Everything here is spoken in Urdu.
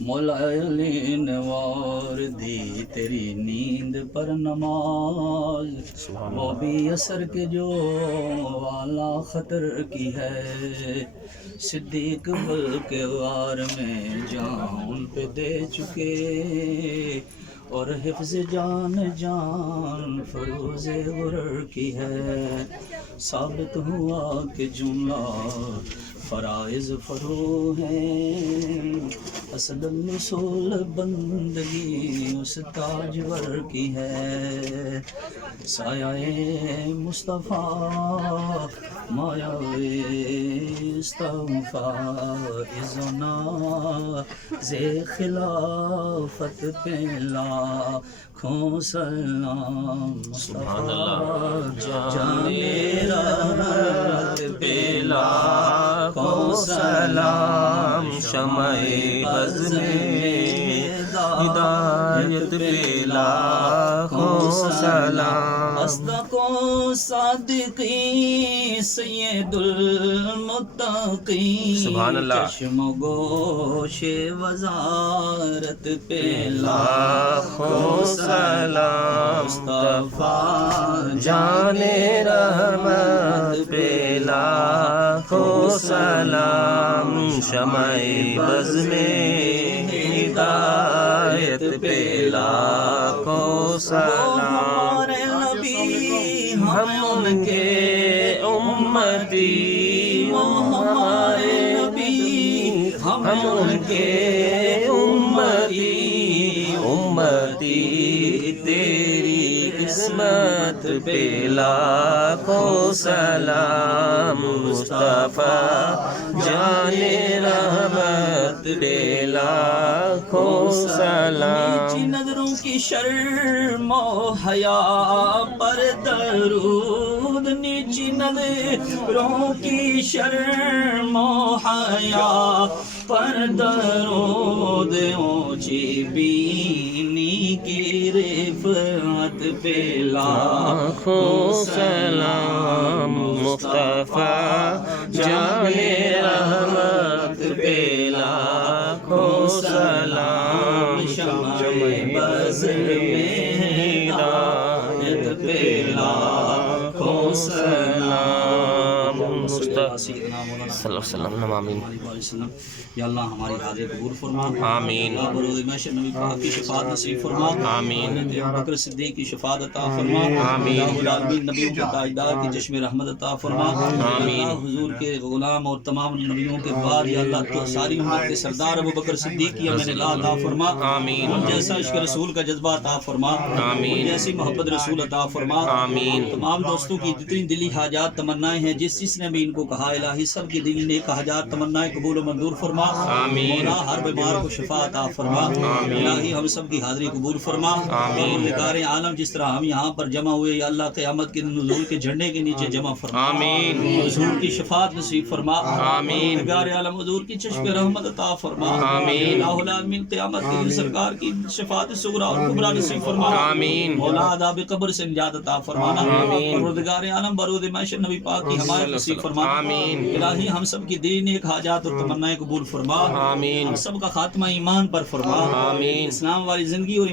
مولا علی نوار دی تیری نیند پر نماز، وہ بھی اثر کے جو والا خطر کی ہے، صدیق بل کے غار میں جان ان پہ دے چکے، اور حفظ جان جان فروز غرر کی ہے، ثابت ہوا کہ جملہ فرائض فرو ہیں، اسد الرسول بندگی اس تاجور کی ہے، سایہ مصطفیٰ مایا استغفا ازنا زی خلافت پہ لاکھوں سلام، مصطفیٰ جان رحمت پہ لاکھوں سلام، شمع بز میں ہدایت پہ لاکھوں سلام، اصدق و صادقی سید المتقین، سبحان اللہ، چشم و گوش وزارت پہ لاکھوں سلام، مصطفیٰ جان رحمت پہ لاکھوں سلام، شمع بز میں ہدایت پہ لاکھوں سلام، ہمارے نبی ہم ان کے امتی، ہمارے نبی ہم ان کے امتی، امتی تیری قسمت پہ لاکھوں سلام، مصطفیٰ جان رحمت پہ لاکھوں سلام، نیچی نظروں کی شرم و حیا پر درود، نیچی نظروں کی شرم و حیا پر درود، اونچی بینی کی رفعت پہ لاکھوں سلام، مصطفیٰ جان رحمت پہ لاکھوں سلام، شمع بز میں ہدایت پہ لاکھوں سلام، مصطفیٰ صلی اللہ علیہ وسلم، آمین۔ یا اللہ ہماری حاضری قبول فرما، آمین۔ یا بروز محشر نبی پاک کی شفاعت نصیب فرما، آمین۔ حضرت ابوبکر صدیق کی شفاعت عطا فرما، آمین۔ یا العالمین نبیوں کے تاجدار کی چشم رحمت عطا فرما، آمین۔ یا حضور کے غلام اور تمام نبیوں کے بعد یا اللہ تو ساری امت کے سردار ابوبکر صدیق کی امن اللہ عطا فرما، آمین۔ ان جیسا عشق رسول کا جذبہ عطا فرما، آمین۔ ان جیسی محبت رسول عطا فرما، آمین۔ تمام دوستوں کی جتنی دلی حاجات تمنائیں ہیں جس نے بھی ان کو کہا الہی سب کی دلی نیک حاجات تمنائیں قبول و منظور فرما، آمین۔ مولا ہر بیمار کو شفا عطا فرما، آمین۔ الہی ہم سب کی حاضری قبول فرما، آمین۔ پروردگار عالم جس طرح ہم یہاں پر جمع ہوئے یا اللہ قیامت کے دن نزول کے جھنڈے کے نیچے جمع فرما، آمین۔ حضور کی شفاعت نصیب فرما، آمین۔ پروردگار عالم حضور کی چشم رحمت عطا فرما، آمین۔ الہ العالمین قیامت کے دن سرکار کی شفاعت صغری اور کبریٰ نصیب فرما، آمین۔ مولا عذاب قبر سے نجات عطا فرمانا، آمین۔ پروردگار عالم بروز محشر نبی پاک کی حمایت نصیب فرما، آمین۔ الہی ہم سب کی دین ایک حاجات اور تمنائیں قبول فرما، آمین۔ ہم سب کا خاتمہ ایمان پر فرما، آمین۔ اسلام والی زندگی اور